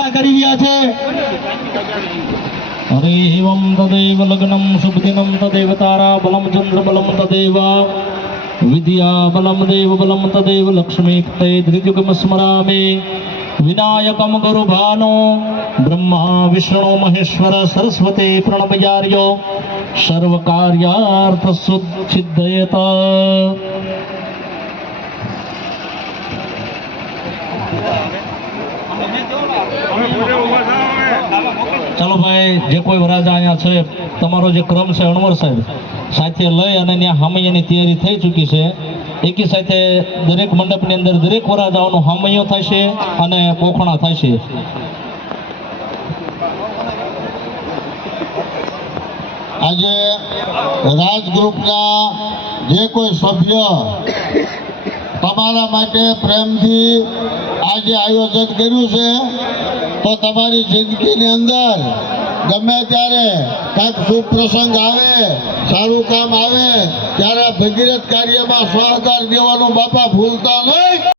કરી રહ્યા છે हरे एवं तदेव लग्नं शुभदिनं तदेव तारा बलं चंद्र बलं तदेव विद्या बलं देव बलं तदेव लक्ष्मी धृत्युगम स्मरामि विनायकं गुरुभानो ब्रह्मा विष्णु महेश्वर सरस्वती प्रणवयार्यो सर्वकार्यार्थ सिद्धयेत। चलो भाई जे कोई वराजा अहींया छे तमारो जे क्रम छे अणवर साहेब साथे लई अने न्या हामैयानी तैयारी थई चूकी छे। एकी साथे दरेक मंडपनी अंदर दरेक वराजाओनो हामैयो थशे अने पोखणा थशे। आज राजग्रुपना जे कोई सभ्य तमारा माटे प्रेमथी आज आयोजन कर्युं छे तो तमारी जिंदगीनी अंदर गमे त्यारे कांईक शुभ प्रसंग आवे सारू काम आवे त्यारे भगीरथ कार्यमां सहकार देवानुं बापा भूलता नहीं।